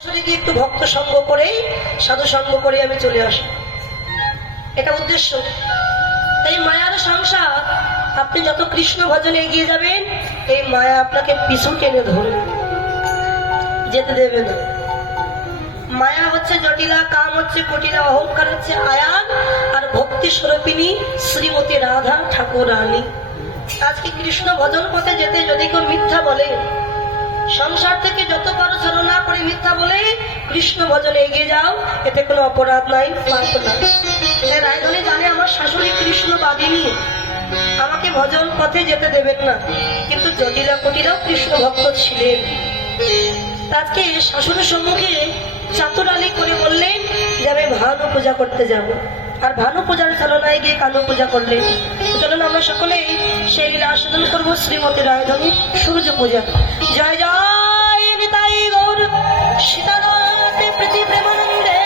একটু ভক্ত সঙ্গ করেই সাধু সঙ্গ করে আমি চলে আসি, এটা উদ্দেশ্য। তাই মায়ার সংসার, আপনি যত কৃষ্ণ ভজনে এগিয়ে যাবেন এই মায়া আপনাকে পিছু টেনে ধরবে, যেতে দেবে না। মায়া হচ্ছে জটিলা, কাম হচ্ছে কুটিলা, অহংকার হচ্ছে আয়ান, আর ভক্তি স্বরূপিনী শ্রীমতী রাধা ঠাকুর রানী। আজকে কৃষ্ণ ভজন পথে যেতে যদি কেউ মিথ্যা বলে, সংসার থেকে যত বড় ছলনা করে মিথ্যা বলে কৃষ্ণ ভজনে এগিয়ে যাও, এতে কোনো অপরাধ নাই, পাপ নাই। রায়ধনী জানে আমার শাশুড়ি কৃষ্ণ বাদিনী, আমাকে ভজন পথে যেতে দেবেন না, কিন্তু জটিলা কুটিরাও কৃষ্ণ ভক্ত ছিলেন। আজকে শাশুড়ির সম্মুখে চাতুরালি করে বললেন যে আমি ভানু পূজা করতে যাব, আর ভানু পূজার চালনায় গিয়ে কানু পূজা করলেন। চলুন আমরা সকলেই সেই লীলা আস্বাদন করবো শ্রীমতী রায়ধনী সূর্য পূজা। জয় জয় নিতাই গৌর সীতারাতে প্রীতি প্রেমানন্দে।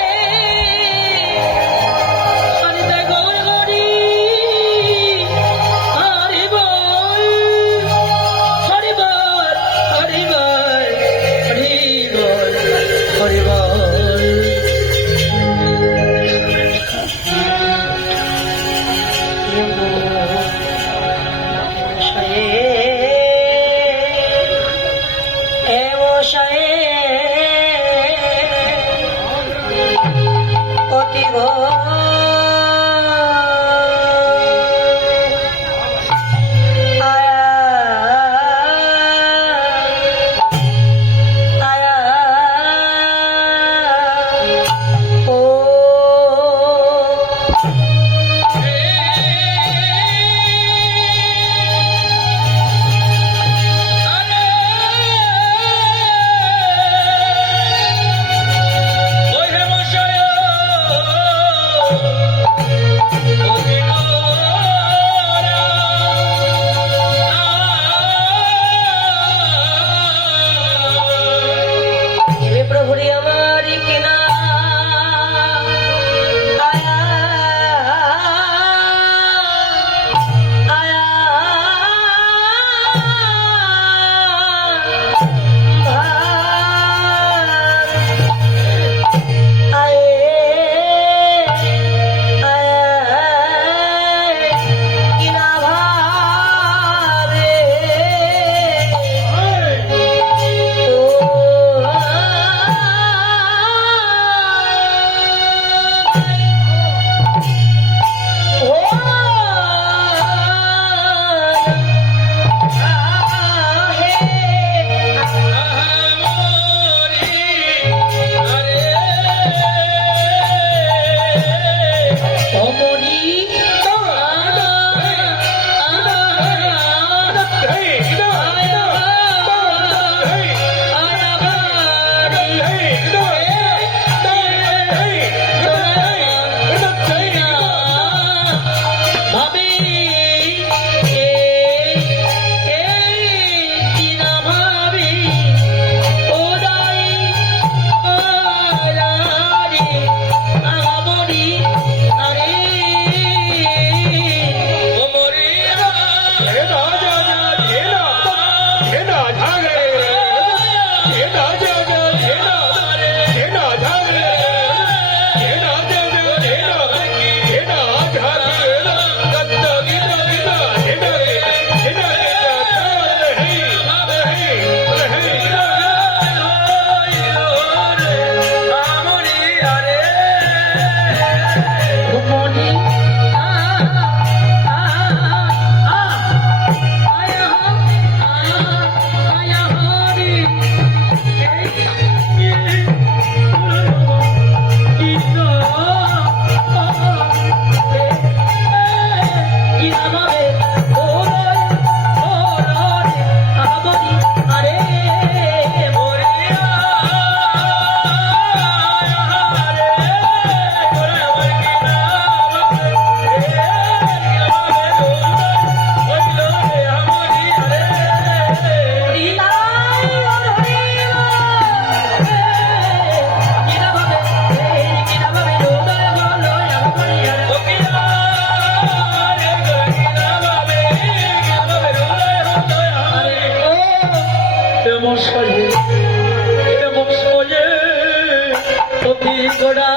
গোড়া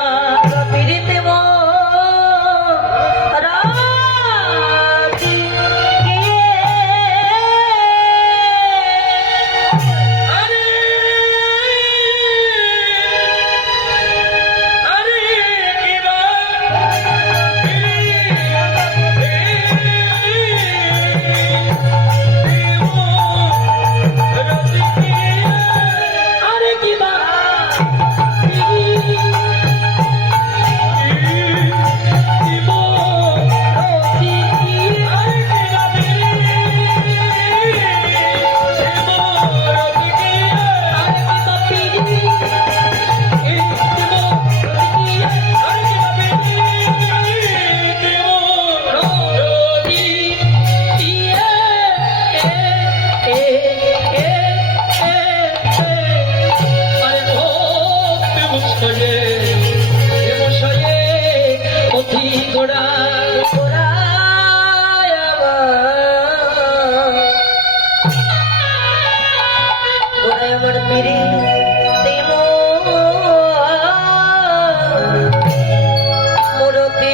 পিড়িতে রাতি গিয়ে আরে আরে কি বা আরে কি বা গোড়া গোড়ায় আমার পিড়িতে মোরতে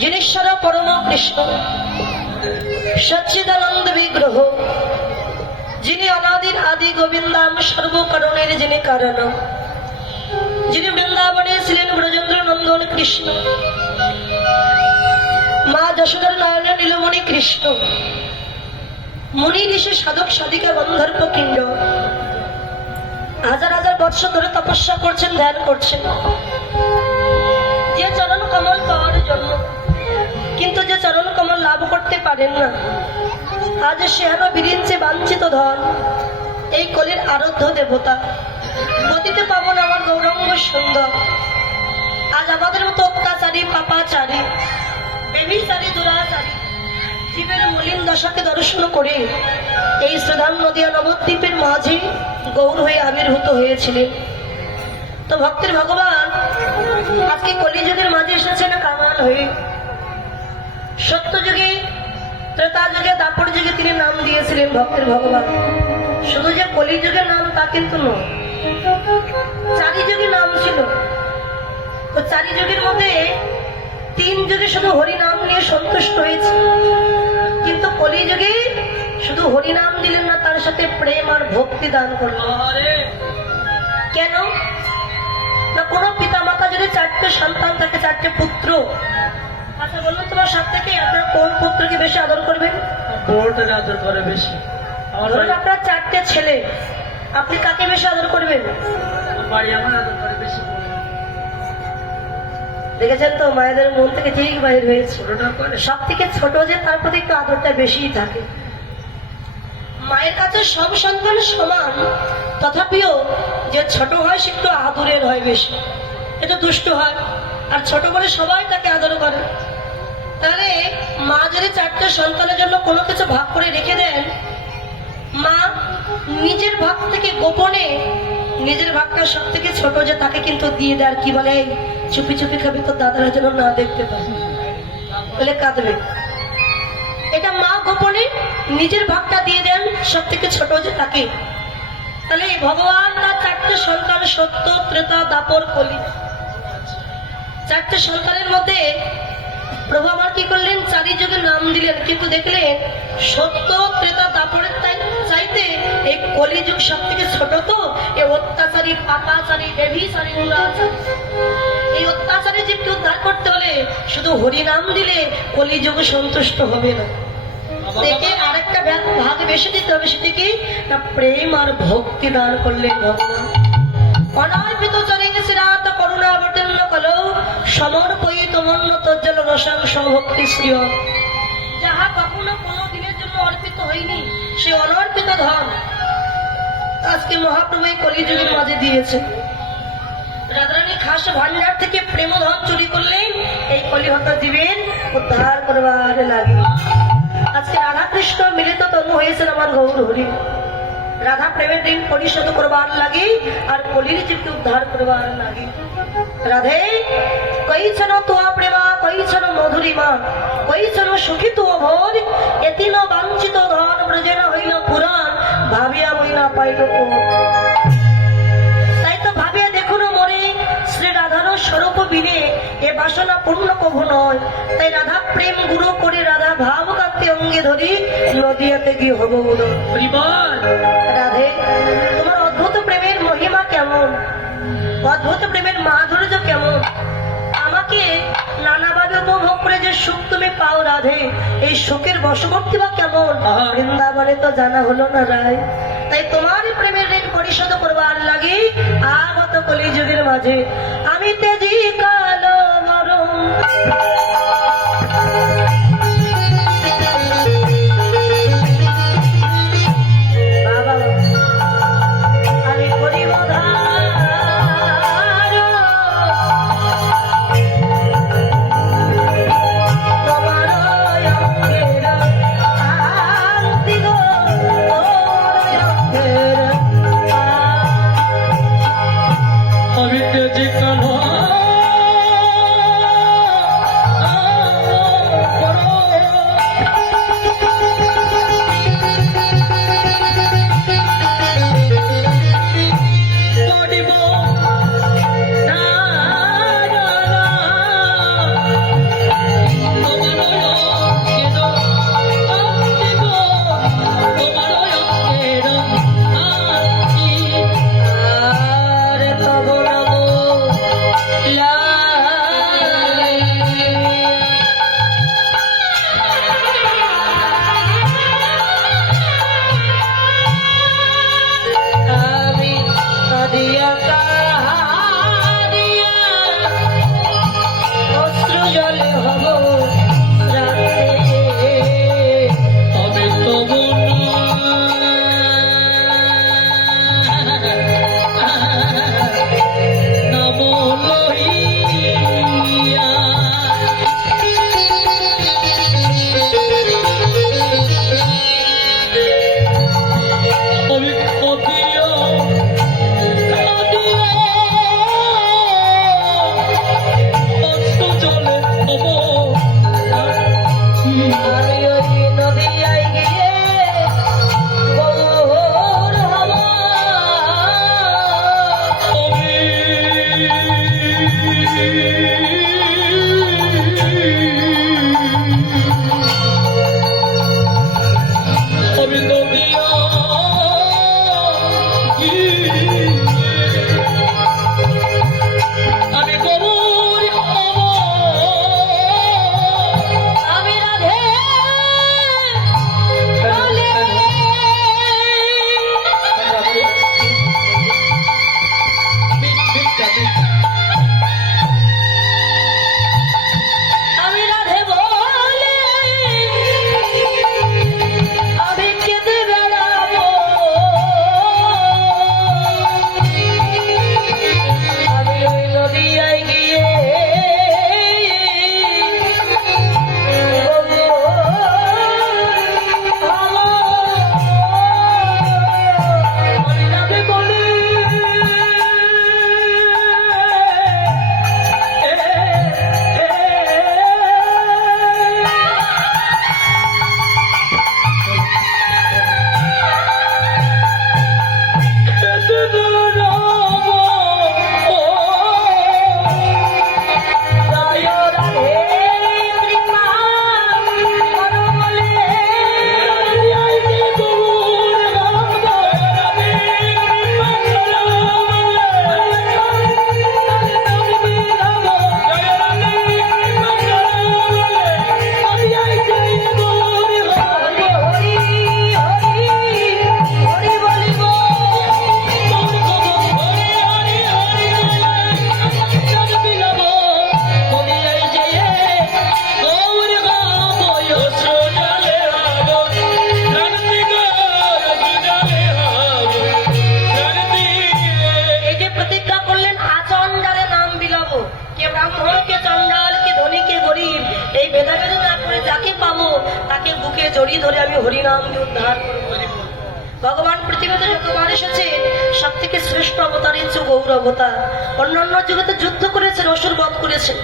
যিনি ঈশ্বর পরম কৃষ্ণ, সচ্চিদানন্দ বিগ্রহ, যিনি অনাদির আদি গোবিন্দাম সর্বকারণের যিনি কারণ, যিনি বৃন্দাবনে ছিলেন ব্রজেন্দ্র নন্দন কৃষ্ণ, মা যশোদার নয়নের নীলমণি কৃষ্ণ, মুনি ঋষি সাধক সাধিকা গন্ধর্ব কিণ্ড হাজার হাজার বৎসর ধরে তপস্যা করছেন, ধ্যান করছেন যে চরণ কমল পাওয়ার জন্য, কিন্তু যে চরণ কমল লাভ করতে পারেন না। আজ সেহানো বিরিঞ্চে বাঞ্ছিত ধন, এই কলির আরাধ্য দেবতা, গতিতে পাবন আমার গৌরঙ্গ সুন্দর। আজ আমাদের মতো অত্যাচারী, পাপাচারী, বেবিচারী, দুরাচারী জীবের মলিন দশাকে দর্শন করে এই শ্রীধাম নদিয়া নবদ্বীপের মাঝে গৌর হয়ে আবির্ভূত হয়েছিলেন। তো ভক্তের ভগবান আজকে কলিযুগের মাঝে এসেছেন কামাল হয়ে। সত্য যুগে, ত্রেতা যুগে, দাপর যুগে তিনি নাম দিয়েছিলেন ভক্তের ভগবান। শুধু যে কলিযুগের নাম তা কিন্তু নয়, চারি যুগে নাম ছিল। তো চারি যুগের মধ্যে 3 যুগে শুধু হরিনাম নিয়ে সন্তুষ্ট হয়েছে, কিন্তু কলিযুগে শুধু হরিনাম দিলেন না, তার সাথে প্রেম আর ভক্তি দান করলেন। কেন না, কোন পিতা মাতা যদি 4টে সন্তান থাকে, 4টে পুত্র, আচ্ছা বলুন তোমার সব থেকে আপনার কোন পুত্রকে বেশি আদর করবেন? বউটাকে আদর করে বেশি। ধরুন আপনার 4টে ছেলে, আপনি কাকে বেশি আদর করবেন? বাড়ি আমার আদর করে বেশি। দেখেছেন তো মায়েদের মন থেকে ঠিক বাইর হয়েছে, ছোটটা করে সব থেকে ছোট যে তার প্রতি একটু আদরটা বেশিই থাকে। মায়ের কাছে সব সন্তান সমান, তথাপিও যে ছোট হয় সে একটু আদরের হয় বেশি, একটু দুষ্ট হয়, আর ছোট করে সবাই তাকে আদর করে। তাহলে মা যদি 4টে সন্তানের জন্য কোনো কিছু ভাগ করে রেখে দেন, মা নিজের ভাগ থেকে গোপনে নিজের ভাগটা সব থেকে ছোট যে তাকে কিন্তু দিয়ে দেয়। আর কি বলে, চুপি চুপি খাবি তো দাদারা যেন না দেখতে পায়, বলে কাঁদবে। এটা মা গোপনে নিজের ভাগটা দিয়ে দেন সব থেকে ছোট যে তাকে। তাহলে ভগবান তার 4টে সন্তান, সত্য, ত্রেতা, দাপর, কলি, 4টে সন্তানের মধ্যে প্রভু আমার কি করলেন, চারি যুগে নাম দিলেন। কিন্তু দেখলেন সত্য, ত্রেতা, দাপরের চাইতে এই কলিযুগ সব থেকে ছোট। তো এই অত্যাচারী, পাপাচারী, বেভিচারী, দুরাচারী, এই অত্যাচারী জীবকে উদ্ধার করতে হলে শুধু হরি নাম দিলে কলিযুগ সন্তুষ্ট হবে না। দেখে আরেকটা ভাগ বেশি দিতে হবে, সেটি কি না, প্রেম আর ভক্তি দান করলেন ভগবান। অনার্পিত চরিং শ্রীরাত করুণা বটেন্ন কলো সমর্পয়িত মন্য তজ্জল রসাং সভক্তি শ্রিয়। যাহা কখনো কোনো দিনের জন্য অর্পিত হয়নি, সে অনর্পিত ধন আজকে মহাপ্রভু এই কলিযুগের মাঝে দিয়েছে। রাধারানী খাস ভান্ডার থেকে প্রেম ধন চুরি করলেন, এই কলিহতা দিবেন উদ্ধার করবার লাগে। আজকে রাধা কৃষ্ণ মিলিত তনু হয়েছেন আমার গৌর হরি। রাধা প্রেমের ঋণ পরিশোধ করবার লাগে আর কলির জীবকে উদ্ধার করবার লাগে। রাধে কইছন তোয়া প্রেমা, কইছন মধুরিমা, কইছন সুখী তো ভোর, এতিন বাঞ্ছিত ধন ব্রজেন হইল পুরাণ, ভাবিয়া মই না পাইল। তাই তো ভাবিয়া দেখুন মরে শ্রী রাধার স্বরূপ বিনে এ বাসনা পূর্ণ কভু নয়। তাই রাধা প্রেম গুরু করে রাধা ভাব কাঁদতে অঙ্গে ধরি নদিয়াতে গিয়ে হব গুরু। রাধে তোমার অদ্ভুত প্রেমের মহিমা কেমন, অদ্ভুত প্রেমের মাধুর্য কেমন, আমাকে নানাভাবে উপভোগ করে যে সুখ তুমি পাও রাধে, এই সুখের বশবর্তী বা কেমন বৃন্দাবনে তো জানা হলো না রায়। তাই তোমার প্রেমের ঋণ পরিশোধ করবার লাগে আগত কলিযুগের মাঝে আমি তেজি কালো মরম। আমি তেজি কালো ভেদাভেদ না করে যাকে পাবো তাকে বুকে জড়িয়ে ধরে আমি হরিনাম দিয়ে উদ্ধার করবো। ভগবান পৃথিবীতে যতবার এসেছে সব থেকে শ্রেষ্ঠ অবতার হচ্ছে গৌর অবতার। অন্যান্য যুগেতে যুদ্ধ করেছেন, অসুর বধ করেছেন,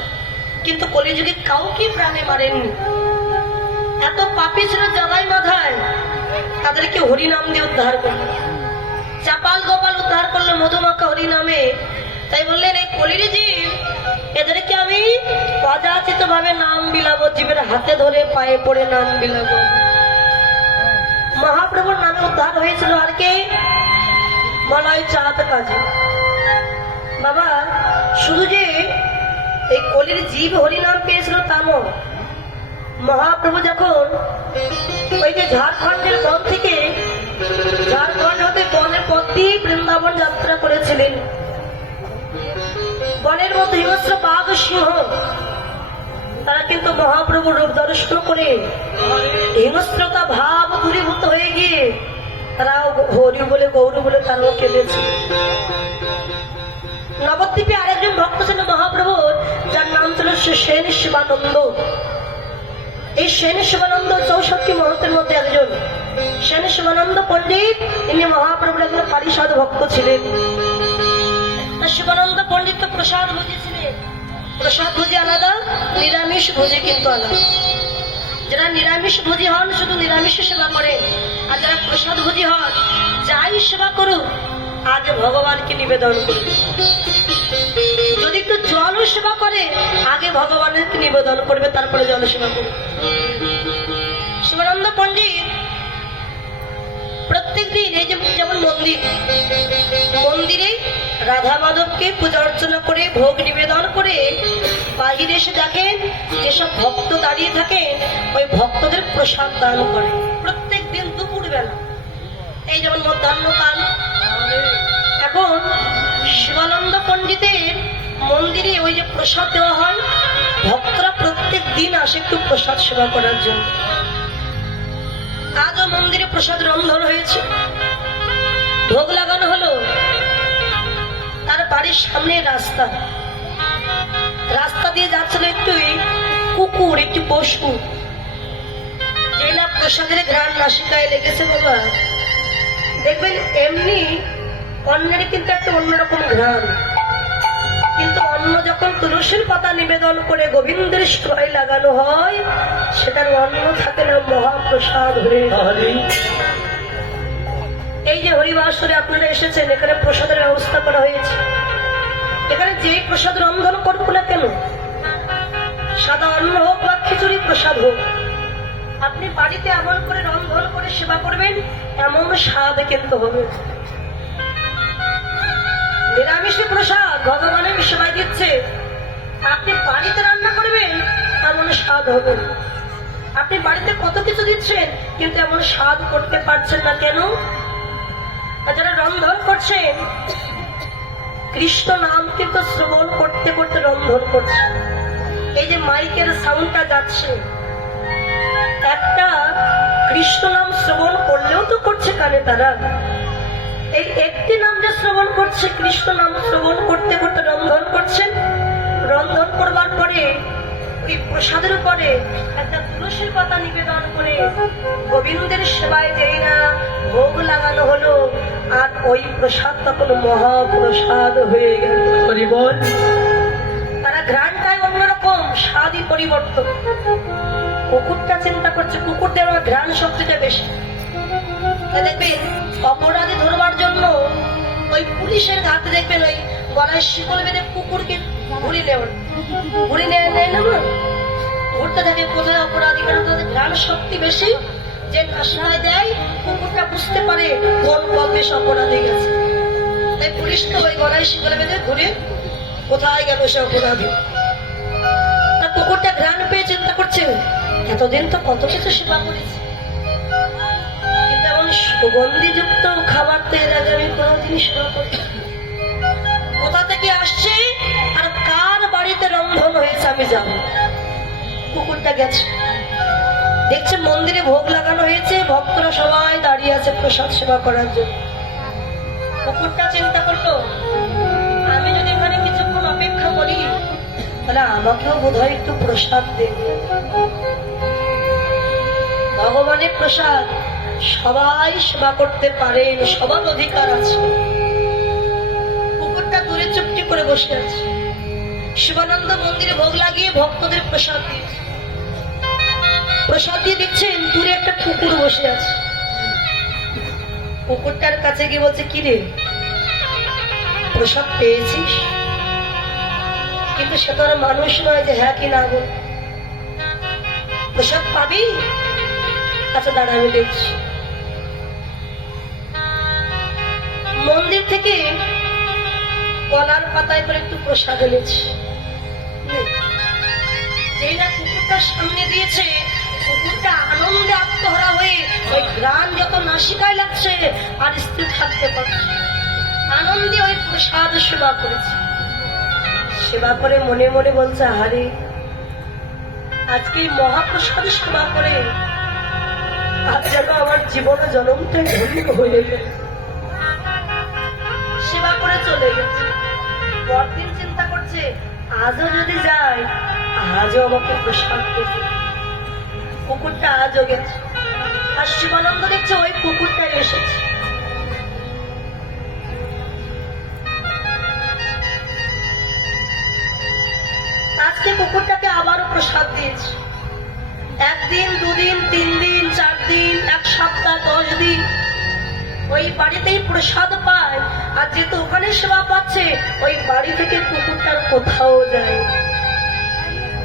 কিন্তু কলিযুগে কাউকে প্রাণে মারেননি। এত পাপী ছিল জাগায় মাথায়, তাদেরকে হরিনাম দিয়ে উদ্ধার করলো। চাপাল গোপাল উদ্ধার করলো মধুমাখা হরিনামে। তাই বললেন এই কলির জীব, এদেরকে আমি অযাচিত ভাবে নাম বিলাবো, জীবের হাতে ধরে পায়ে পড়ে নাম বিলাবো। মহাপ্রভুর নামে উদ্ধার হয়েছিল আর কে? মলয় চাঁদ কাজী। বাবা, শুধু যে এই কলির জীব হরিনাম পেয়েছিল তা নয়, মহাপ্রভু যখন ওই যে ঝাড়খণ্ডের বন থেকে, ঝাড়খণ্ড হতে বনের পথ দিয়ে বৃন্দাবন যাত্রা করেছিলেন, বনের মধ্যে হিংস্র বাঘ সিংহ তারা কিন্তু মহাপ্রভুর রূপ দর্শন করে হিংস্রতা ভাব দূরীভূত হয়ে গিয়ে তারাও হরি বলে গৌর বলে তারাও কেঁদেছে। নবদ্বীপে আরেকজন ভক্ত ছিল মহাপ্রভুর, যার নাম ছিল সেন শিবানন্দ। এই সেন শিবানন্দ 64 মহতের মধ্যে একজন। সেন শিবানন্দ পণ্ডিত, ইনি মহাপ্রভুর একজন পারিষদ ভক্ত ছিলেন। শিবানন্দ পণ্ডিত তো প্রসাদ ভোজী ছিলেন। প্রসাদ ভোজী আলাদা, নিরামিষ ভোজী কিন্তু আলাদা। যারা নিরামিষ ভোজী হন শুধু নিরামিষ সেবা করে, আর যারা প্রসাদ ভোজী হন যাই সেবা করুক আগে ভগবানকে নিবেদন করুন। যদি একটু জলও সেবা করে আগে ভগবানের নিবেদন করবে, তারপরে জল সেবা করবে। শিবানন্দ পণ্ডিত প্রত্যেক দিন এই যেমন মন্দিরে রাধা মাধবকে পূজা অর্চনা করে ভোগ নিবেদন করে বাহিরে এসে দেখেন যেসব ভক্ত দাঁড়িয়ে থাকেন ওই ভক্তদের প্রসাদ দান করে প্রত্যেক দিন দুপুর বেলা, এই যেমন মধ্যাহ্নকাল। এখন শিবানন্দ পণ্ডিতের মন্দিরে ওই যে প্রসাদ দেওয়া হয়, ভক্তরা প্রত্যেক দিন আসে একটু প্রসাদ সেবা করার জন্য। আজও মন্দিরে প্রসাদ রন্ধন হয়েছে, ভোগ লাগানো হলো। তার বাড়ির সামনে রাস্তা দিয়ে যাচ্ছিল কুকুর, একটি পশু, যে না প্রসাদের ঘ্রাণ নাসিকায় লেগেছে। বাবা দেখবেন এমনি অন্যের কিন্তু একটা অন্যরকম ঘ্রাণ, কিন্তু অন্য যখন তুলসীর পাতা নিবেদন করে গোবিন্দের সেবায় লাগানো হয় সেটার অন্ন থাকে না, মহাপ্রসাদ হয়ে। এই যে হরিবাসরে আপনারা এসেছেন, এখানে প্রসাদের ব্যবস্থা করা হয়েছে। এখানে যে প্রসাদ রন্ধন করবো না কেন, সাদা অন্ন হোক বা খিচুড়ি প্রসাদ হোক, আপনি বাড়িতে এমন করে রন্ধন করে সেবা করবেন এমন স্বাদ কিন্তু হবে। নিরামিষ প্রসাদ ভগবানের সেবায় দিচ্ছে, আপনি বাড়িতে রান্না করবেন এমন স্বাদ হবে। আপনি বাড়িতে কত কিছু দিচ্ছেন কিন্তু এমন স্বাদ করতে পারছেন না কেন? যারা রন্ধন করছেন কৃষ্ণ নাম কিন্তু শ্রবণ করতে করতে রন্ধন করছে। এই যে মাইকের সাউন্ডটা যাচ্ছে, একটা কৃষ্ণ নাম শ্রবণ করলেও তো করছে কানে তারা। এই একটি নাম যে শ্রবণ করছে, কৃষ্ণ নাম শ্রবণ করতে করতে রন্ধন করছেন। রন্ধন করবার পরে ওই প্রসাদের উপরে একটা তুলসীর পাতা নিবেদন করে গোবিন্দের সেবায় যেই না ভোগ লাগানো হলো, আর ওই প্রসাদ তখন মহাপ্রসাদ হয়ে গেল। তারা ঘ্রাণটাই অন্যরকম, স্বাদই পরিবর্তন। কুকুরটা চিন্তা করছে, কুকুরদের ঘ্রাণ শক্তিটা বেশি। দেখবেন অপরাধী ধরবার জন্য ওই পুলিশের হাতে দেখবেন ওই গলায় শিকল বেঁধে কুকুরকে ঘুরি নেয় না, ঘুরতে থাকে কোথায় অপরাধী, কারণ তাদের ঘ্রাণ শক্তি বেশি। যে আশ্রয় দেয় কুকুরটা বুঝতে পারে কোন বেশ অপরাধী গেছে, তাই পুলিশ তো ওই গলায় শিকল বেঁধে ঘুরে কোথায় গেল সে অপরাধী। তা কুকুরটা ঘ্রাণ পেয়ে চিন্তা করছে এতদিন তো কত কিছু সেবা করেছে, কিন্তু এমন সুগন্ধিযুক্ত খাবার তো এর আগে আমি কোনোদিনই সেবা করছি। কোথা থেকে আসছে আর কার বাড়িতে রন্ধন হয়েছে আমি জানি। কুকুরটা গেছে, দেখছে মন্দিরে ভোগ লাগানো হয়েছে, ভক্তরা সবাই দাঁড়িয়ে আছে প্রসাদ সেবা করার জন্য। কুকুরটা চিন্তা করলো আমি যদি এখানে কিছুক্ষণ অপেক্ষা করি তাহলে আমাকেও বোধহয় একটু প্রসাদ দেবে। ভগবানের প্রসাদ সবাই সেবা করতে পারেন, সবার অধিকার আছে। কুকুরটা দূরে চুপটি করে বসে আছে। শিবানন্দ মন্দিরে ভোগ লাগিয়ে ভক্তদের প্রসাদ দিয়েছে। প্রসাদ দিয়ে দিচ্ছেন, দূরে একটা কুকুর বসে আছে। কুকুরটার কাছে গিয়ে বলছে, কি রে, প্রসাদ পেয়েছিস? কিন্তু সে তো আর মানুষ নয় যে হ্যাঁ কি না বল। প্রসাদ পাবি? আচ্ছা দাঁড়া, আমি দেখছি। মন্দির থেকে কলার পাতায় করে একটু প্রসাদ এনেছি। যেই না কুকুরটার সামনে দিয়েছে, কুকুরটা আনন্দে আত্মহারা হয়ে ওই গ্রাম যত নাসিকায় লাগছে আর স্থির থাকতে পারছে। আনন্দে ওই প্রসাদ সেবা করেছে। সেবা করে মনে মনে বলছে, আরে আজকে মহাপ্রসাদ সেবা করে আজ যেন আমার জীবন জন্মটাই ধন্য হয়ে গেল। সেবা করে চলে গেছে। পরদিন চিন্তা করছে, আজও যদি যায়, আজও আমাকে প্রসাদ দেবে। কুকুরটা আজও গেছে। আর শিবানন্দ দেখছে ওই কুকুরটাই এসেছে। আজকে কুকুরটাকে আবারও প্রসাদ দিয়েছে। একদিন, দুদিন, 3 দিন, 4 দিন, 1 সপ্তাহ, 10 দিন ওই বাড়িতেই প্রসাদ পায়। আর যেহেতু ওখানে সেবা পাচ্ছে, ওই বাড়ি থেকে কুকুরটার কোথাও যায়।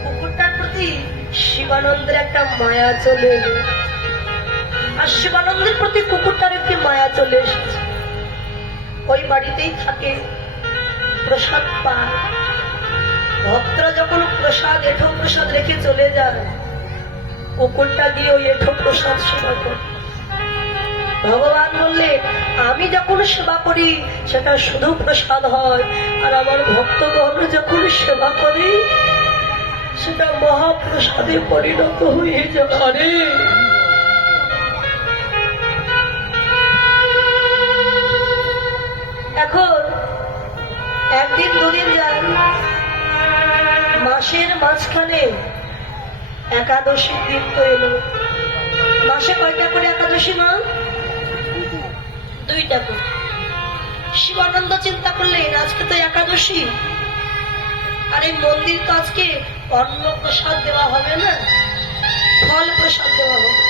কুকুরটার প্রতি শিবানন্দের একটা মায়া চলে এলো। আর শিবানন্দের প্রতি কুকুরটার একটি মায়া চলে এসেছে। ওই বাড়িতেই থাকে, প্রসাদ পায়। ভক্তরা যখন প্রসাদ, এঠো প্রসাদ রেখে চলে যায়, কুকুরটা দিয়ে ওই এঠো প্রসাদ সেবা করে। ভগবান বললেন, আমি যখন সেবা করি সেটা শুধু প্রসাদ হয়, আর আমার ভক্তগণ যখন সেবা করে সেটা মহাপ্রসাদে পরিণত হয়ে যাবে। এখন একদিন, দুদিন যায়, মাসের মাঝখানে একাদশী দিন তো এলো। মাসে কয়টা করে একাদশী মা? 2টা করে। শিবানন্দ চিন্তা করলেন, আজকে তো একাদশী, আর এই মন্দির তো আজকে অন্ন প্রসাদ দেওয়া হবে না, ফল প্রসাদ দেওয়া হবে।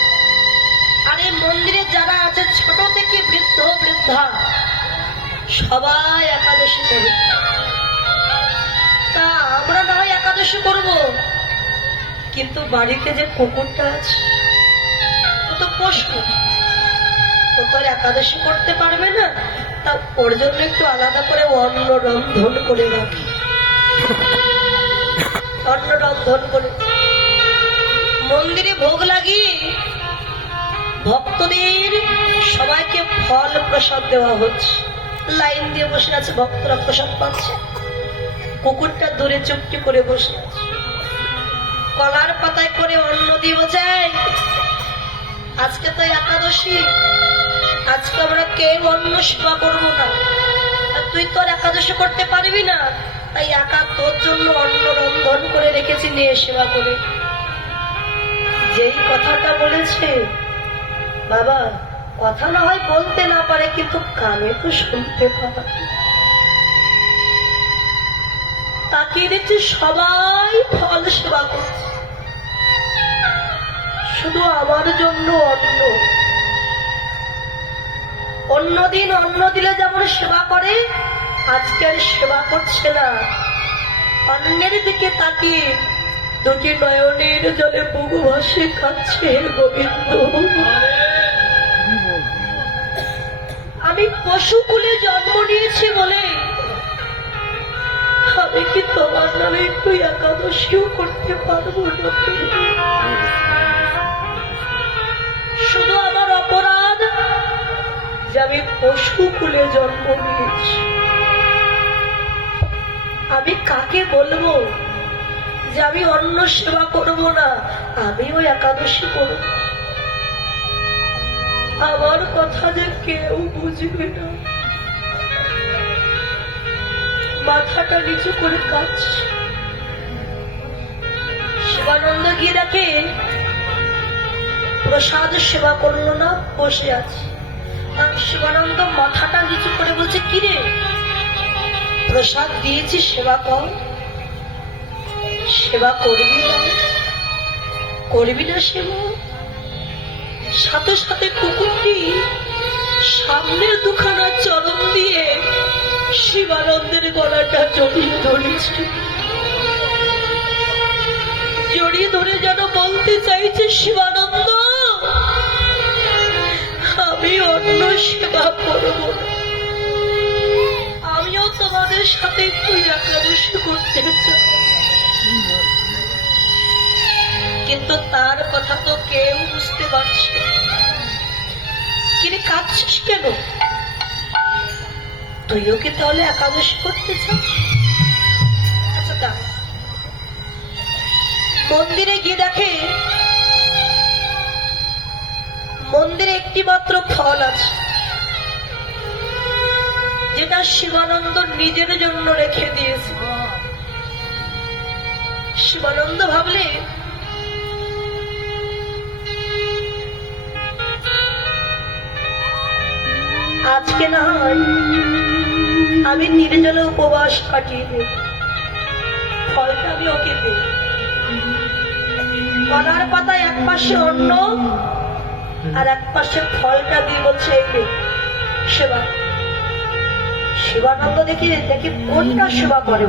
আর এই মন্দিরে যারা আছে, ছোট থেকে বৃদ্ধ বৃদ্ধা, সবাই একাদশী করে। তা আমরা না হয় একাদশী করব, কিন্তু বাড়িতে যে কুকুরটা আছে ও তো পশু, ও তো আর একাদশী করতে পারবে না। তা ওর জন্য একটু আলাদা করে অন্ন রন্ধন করে রাখি। অন্ন রন্ধন করে মন্দিরে ভোগ লাগিয়ে ভক্তদের সবাইকে ফল প্রসাদ দেওয়া হচ্ছে। লাইন দিয়ে বসে আছে, ভক্তরা প্রসাদ পাচ্ছে। কুকুরটা দূরে চুপটি করে বসে আছে। কলার পাতায় করে অন্ন দিয়ে বলছে, আজকে তো একাদশী, আজকে আমরা কেউ অন্ন সেবা করবো না। আর তুই তো আর একাদশী করতে পারবি না, তাই একা তোর জন্য অন্ন রন্ধন করে রেখেছি, নিয়ে সেবা করে। যেই কথাটা বলেছে, বাবা কথা না হয় বলতে না পারে, কিন্তু কানে তো শুনতে পারে। তাকিয়ে দেখছি সবাই ফল সেবা করছে, শুধু আমার জন্য অন্ন। অন্যদিন অন্ন দিলে যেমন সেবা করে, আজকে আর সেবা করছে না। অন্যের দিকে তাকিয়ে 2টি নয়নের জলে বুকু ভাসে কাঁদছে, গোবিন্দ আমি পশুকুলে জন্ম নিয়েছি বলে আমি কি তোমার নামে একটু একাদশীও করতে পারবো না? শুধু আমার অপরাধ যে আমি পশুকুলে জন্ম নিয়েছি। আমি কাকে বলবো যে আমি অন্ন সেবা করবো না, আমিও একাদশী করবো? আমার কথা যে কেউ বুঝবে না। মাথাটা নিচু করে কাঁদছি। শিবানন্দ গিয়ে দেখে প্রসাদ সেবা করলো না, বসে আছে। আর শিবানন্দ মাথাটা নিচু করে বলছে, কিরে প্রসাদ দিয়েছি, সেবা কর। সেবা করবি না? করবি না সেবা? সাথে সাথে কুকুরটি সামনের দুখানা চরণ দিয়ে শিবানন্দের গলাটা জড়িয়ে ধরেছে। জড়িয়ে ধরে যেন বলতে চাইছে, শিবানন্দ আমি অন্য সেবা করব না, আমিও তোমাদের সাথে একটু একাদশী করতে চাই। কিন্তু তার কথা তো কেউ বুঝতে পারছে না। কিরে কাঁদছিস কেন? তুইও কি তাহলে একাদশী করতে চাস? আচ্ছা তা মন্দিরে গিয়ে দেখে মন্দিরে একটি মাত্র ফল আছে, যেটা শিবানন্দ নিজের জন্য রেখে দিয়েছে। শিবানন্দ ভাবলে আজকে না হয় আমি নির্জনে উপবাস কাটিয়ে দেব, ফলটা আমি ওকে দেব। কলার পাতা এক পাশে অন্ন আর এক পাশে ফলটা দিয়ে বলছে, এই নে সেবা। শিবানন্দ দেখি কোনটা সেবা করে,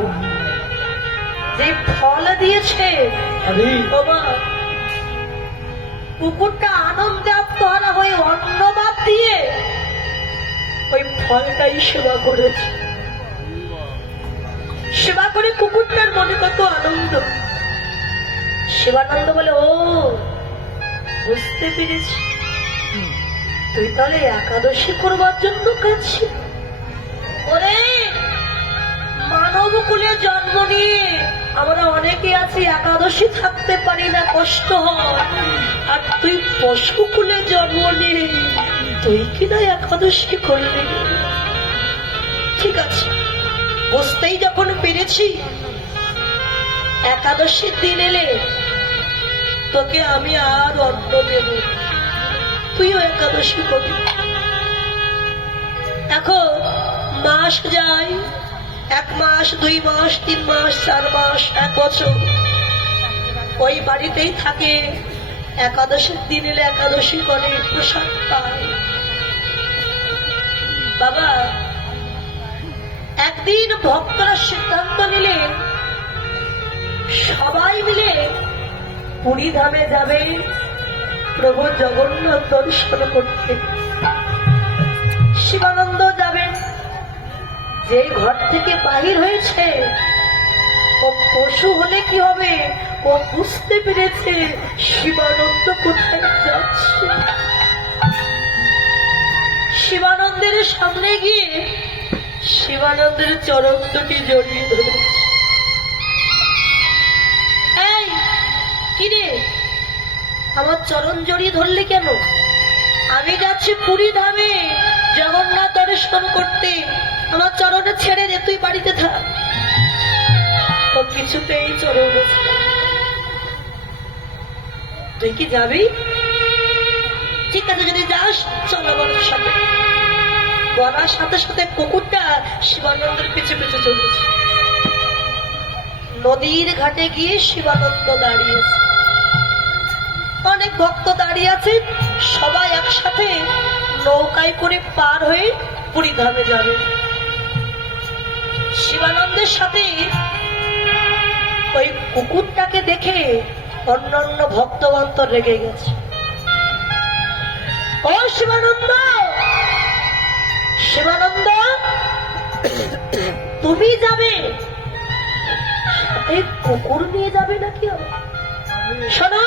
যে ফল দিয়েছে কুকুরটা আনন্দে আত্মহারা হয়ে অন্নবাদ দিয়ে ওই ফলটাই সেবা করেছে। সেবা করে কুকুরটার মনে কত আনন্দ। শিবানন্দ বলে, ও বুঝতে পেরেছি, তুই তাহলে একাদশী করবার জন্য কাঁদছিস। ওরে মানব কুলে জন্ম নিয়ে আমরা অনেকে আছি একাদশী থাকতে পারি না, কষ্ট হয়। আর তুই পশু কুলে জন্ম নিয়ে তুই কিনা একাদশী করবি? ঠিক আছে, বুঝতেই যখন পেরেছি, একাদশীর দিন এলে তোকে আমি আর অন্ন দেব, তুইও একাদশী করবি। এখন মাস যায়, 1 মাস 2 মাস 3 মাস 4 মাস 1 বছর ওই বাড়িতেই থাকে। একাদশীর দিন এলে একাদশী করে, প্রসাদ পায়। বাবা একদিন ভক্তরা সিদ্ধান্ত নিলেন সবাই মিলে পুরী ধামে যাবে প্রভু জগন্নাথ দর্শন করতে। শিবানন্দ যাবেন। যে ঘর থেকে বাহির হয়েছে ও পশু হলে কি হবে, ও বুঝতে পেরেছে শিবানন্দ কোথায় যাচ্ছে। শিবানন্দের সামনে গিয়ে শিবানন্দের চরণ দুটি জড়িয়ে ধরেছে। এই কিরে, আমার চরণ জড়িয়ে ধরলি কেন? আমি যাচ্ছি পুরী ধামে জগন্নাথ দর্শন করতে, আমার চরণে ছেড়ে দে, তুই বাড়িতে থাক। ও কিছুতেই চরণ, তুই কি যাবি? ঠিক আছে, যদি যাস চল আমার সাথে। বলার সাথে সাথে কুকুরটা শিবানন্দের পিছু পিছু চলেছে। নদীর ঘাটে গিয়ে শিবানন্দ দাঁড়িয়েছে, অনেক ভক্ত দাঁড়িয়ে আছে, সবাই একসাথে নৌকায় করে পার হয়ে পুরী ধামে যাবে। শিবানন্দের সাথে ওই কুকুরটাকে দেখে অন্যান্য ভক্তগণ তো রেগে গেছে। ও শিবানন্দ, শিবানন্দ তুমি যাবে, সাথে কুকুর নিয়ে যাবে নাকি? শোনো,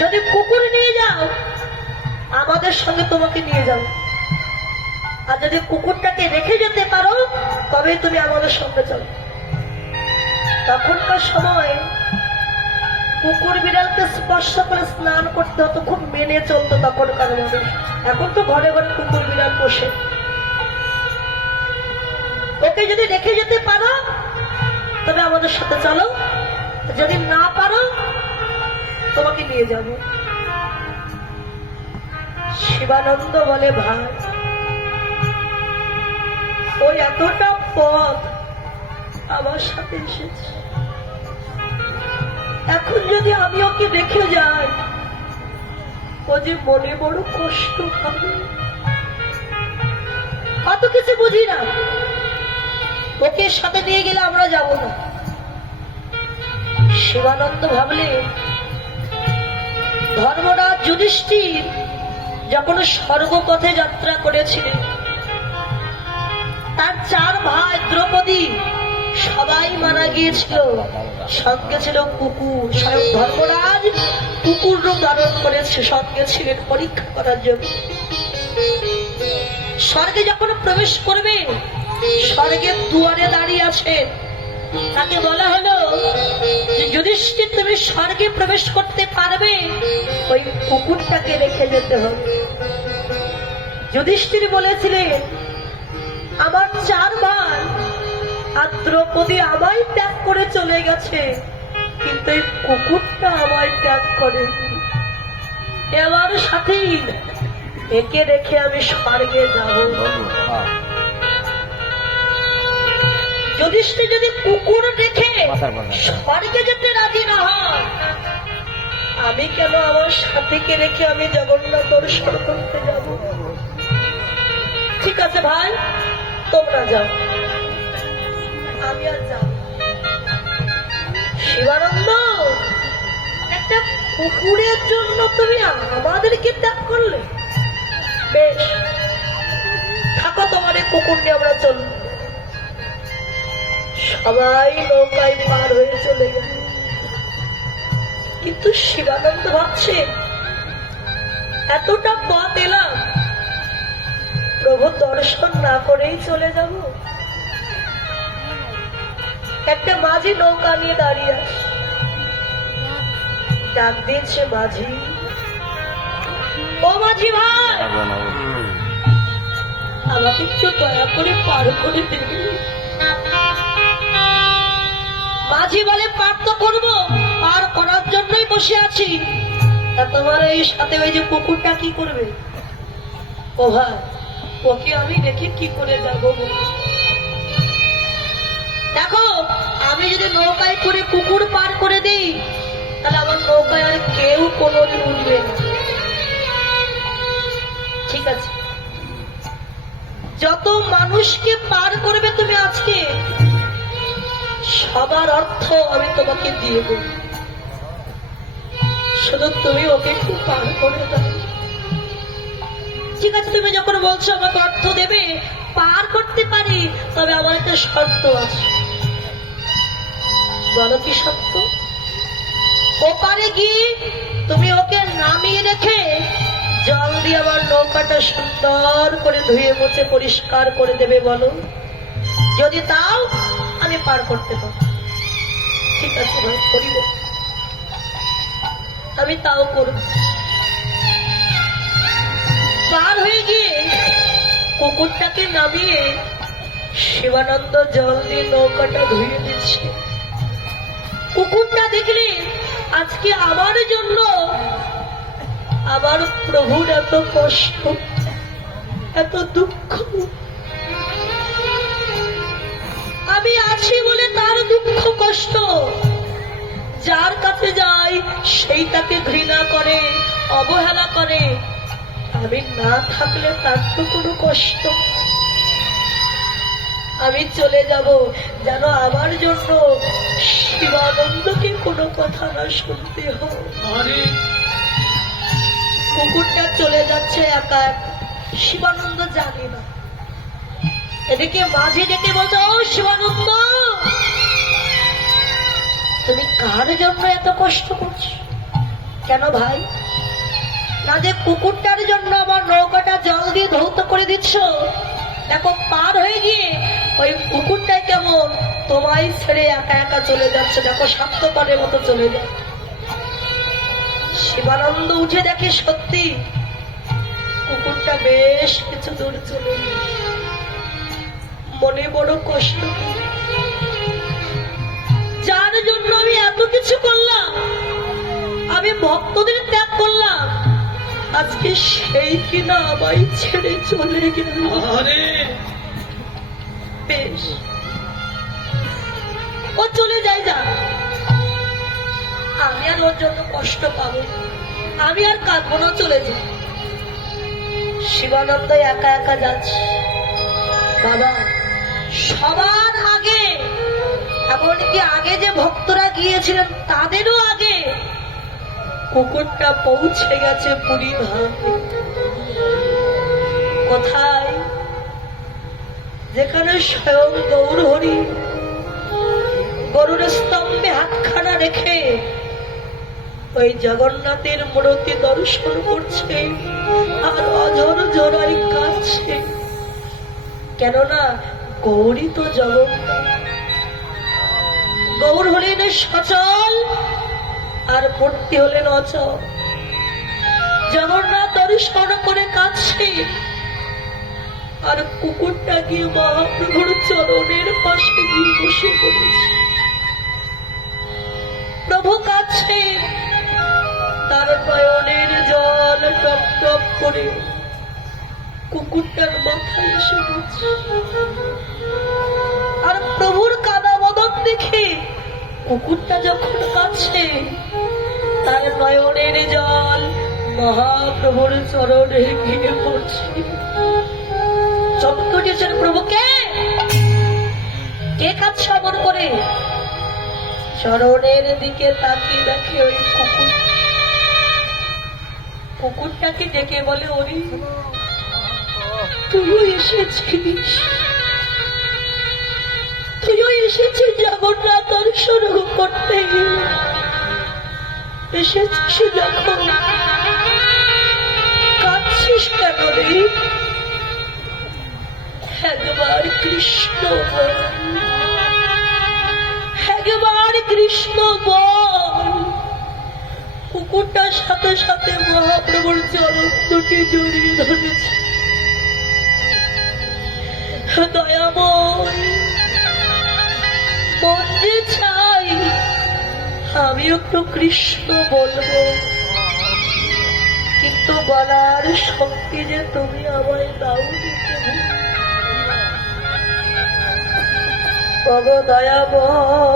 যদি কুকুর নিয়ে যাও আমাদের সঙ্গে তোমাকে নিয়ে যাও, আর যদি কুকুরটাকে রেখে যেতে পারো তবে তুমি আমাদের সঙ্গে চলো। তখনকার সময় কুকুর বিড়ালকে স্পর্শ করে স্নান করতে হতো, খুব মেনে চলতো তখনকার মানুষ। এখন তো ঘরে ঘরে কুকুর বিড়াল পোষে। ওকে যদি রেখে যেতে পারো তবে আমাদের সাথে চলো, যদি না পারো তোমাকে নিয়ে যাব। শিবানন্দ বলে, ভাই ওই এতটা পথ আমার সাথে এসেছে, এখন যদি আমি ওকে রেখে যাই ও যে মনে বড় কষ্ট পাবে। অত কিছু বুঝি না, ওকে সাথে নিয়ে গেলে আমরা যাব না। শিবানন্দ ভাবলেন, ধর্মরাজ যুধিষ্ঠির যখন স্বর্গপথে যাত্রা করেছিলেন, তার 4 ভাই দ্রৌপদী সবাই মারা গিয়েছিল, সঙ্গে ছিল কুকুর। স্বয়ং ধর্মরাজ কুকুর রূপ ধারণ করেছে, সঙ্গে ছিলেন পরীক্ষা করার জন্য। স্বর্গে যখন প্রবেশ করবে, স্বর্গের দুয়ারে দাঁড়িয়ে আছে, তাকে বলা হলো যে যুধিষ্ঠির তুমি স্বর্গে প্রবেশ করতে পারবে, ওই কুকুরটাকে রেখে যেতে হবে। যুধিষ্ঠির বলেছিলেন, আমার 4 ভাই আর দ্রৌপদী আমায় ত্যাগ করে চলে গেছে, কিন্তু এই কুকুরটা আমায় ত্যাগ করে। এবার সাথে একে রেখে আমি স্বর্গে যাব। যুধিষ্ঠির যদি কুকুর রেখে স্বর্গে যেতে রাজি না হয়, আমি কেন আমার সাথীকে রেখে আমি জগন্নাথ দর্শন করতে যাব? ঠিক আছে ভাই, তোমরা যাও, আমি আর যাব। শিবানন্দ, একটা কুকুরের জন্য তুমি আমাদেরকে ত্যাগ করলে? বেশ, থাকো, তোমার এই কুকুর নিয়ে আমরা চলব। সবাই নৌকায় পার হয়ে চলে গেল, কিন্তু শিবানন্দ ভাবছে, এতটা পথ এলাম, প্রভু দর্শন না করেই চলে যাব? একটা মাঝি নৌকা নিয়ে দাঁড়িয়ে আসে, ডাক দিয়েছে, মাঝি, ও মাঝি ভাই, আমাকে একটু দয়া করে পার করে দেবে। মাঝি বলে, পার তো করবো, পার করার জন্যই বসে আছি, তা তোমার এই সাথে ওই যে কুকুরটা কি করবে? ও ভাই, ওকে আমি রেখে কি করে যাবো? দেখো, আমি যদি নৌকায় করে কুকুর পার করে দিই, তাহলে আমার নৌকায় আর কেউ কোনোদিন উঠবে না। ঠিক আছে, যত মানুষকে পার করবে তুমি আজকে, সবার অর্থ আমি তোমাকে দিয়ে দেব, শুধু তুমি ওকে একটু পার করে দাও। ঠিক আছে, তুমি যখন বলছো আমাকে অর্থ দেবে, পার করতে পারি, তবে আমার একটা শর্ত আছে। বলো কি শর্ত? ওপারে গিয়ে তুমি ওকে নামিয়ে রেখে জল দিয়ে আমার নৌকাটা সুন্দর করে ধুয়ে মুছে পরিষ্কার করে দেবে। বলো, যদি তাও আমি পার করতে পারবো। ঠিক আছে ভাই, করিব, আমি তাও করব। পার হয়ে গিয়ে কুকুরটাকে নামিয়ে শিবানন্দ জল দিয়ে নৌকাটা ধুয়ে দিচ্ছে। কুকুরটা দেখলে আজকে আমার জন্য আমার প্রভুর এত কষ্ট, এত দুঃখ, আমি আছি বলে তার দুঃখ কষ্ট। যার কাছে যাই সেই তাকে ঘৃণা করে, অবহেলা করে, আমি না থাকলে তার তো কোনো কষ্ট। আমি চলে যাব যেন আমার জন্য শিবানন্দকে কোনো কথা না শুনতে হয়। কুকুরটা চলে যাচ্ছে একা একা, শিবানন্দ জানে না। এদিকে মাঝে ডেকে বলছে, ও শিবানন্দ, তুমি কার জন্য এত কষ্ট করছো? কেন ভাই? না যে কুকুরটার জন্য আমার নৌকাটা জল দিয়ে ধৌত করে দিচ্ছ? দেখো, পার হয়ে গিয়ে ওই কুকুরটাই কেমন তোমায় ছেড়ে একা একা চলে যাচ্ছে। দেখো, স্বার্থপরের মতো চলে যায়। শিবানন্দ উঠে দেখে সত্যি কুকুরটা বেশ কিছু দূর চলে গেল। মনে বড় কষ্ট। যার মায়ার জন্য আমি এত কিছু করলাম, আমি ভক্তদের ত্যাগ করলাম, আজকে সেই কিনা আমায় ছেড়ে চলে গেল। আরে বেশ, ও চলে যায়, যা, আমি আর ওর জন্য কষ্ট পাবো, আমি আর কাঁদবো না, চলে যাই। শিবানন্দ একা একা যাচ্ছে। বাবা, সবার আগে, এমনকি আগে যে ভক্তরা গিয়েছিলেন তাদেরও আগে কুকুরটা পৌঁছে গেছে পুরী ধামে। কোথায়? যেখানে স্বয়ং গৌর হরি গরুর স্তম্ভে হাতখানা রেখে ওই জগন্নাথের মূর্তি দর্শন করছে আর অঝর ঝরাই কাঁদছে। কেননা গৌরী তো জগন্নাথ, গৌর হলেন সচল আর মূর্তি হলেন অচল। জগন্নাথ দর্শন করে কাঁদছে আর কুকুরটা গিয়ে মহাপ্রভুর চরণের পাশে গিয়ে বসে পড়েছে। প্রভু কাছে তার নয়নের জল টপ টপ করে কুকুরটার মাথায় এসে গেছে। আর প্রভুর কাদা বদন দেখে কুকুরটা যখন কাছে, তার নয়নের জল মহাপ্রভুর চরণে গিয়ে পড়ছে। চমকে উঠেছেন প্রভু, কে কে কাজ শ্রবণ করে? চরণের দিকে তাকিয়ে দেখে ওই কুকুর। কুকুরটাকে ডেকে বলে, ওরে তুইও এসেছিস, তুইও এসেছিস জগন্নাথ দর্শন করতে, এসেছিস যখন কাঁদছিস কেন রে? একবার কৃষ্ণ বল, একবার কৃষ্ণ বল। কুকুরটার সাথে সাথে মহাপ্রভুর চরণ দুটি জড়িয়ে ধরেছে। দয়াময়, মন যে চাই আমি একটু কৃষ্ণ বলবো, কিন্তু বলার শক্তি যে তুমি আমায় দাওনি প্রভু। দয়াময়,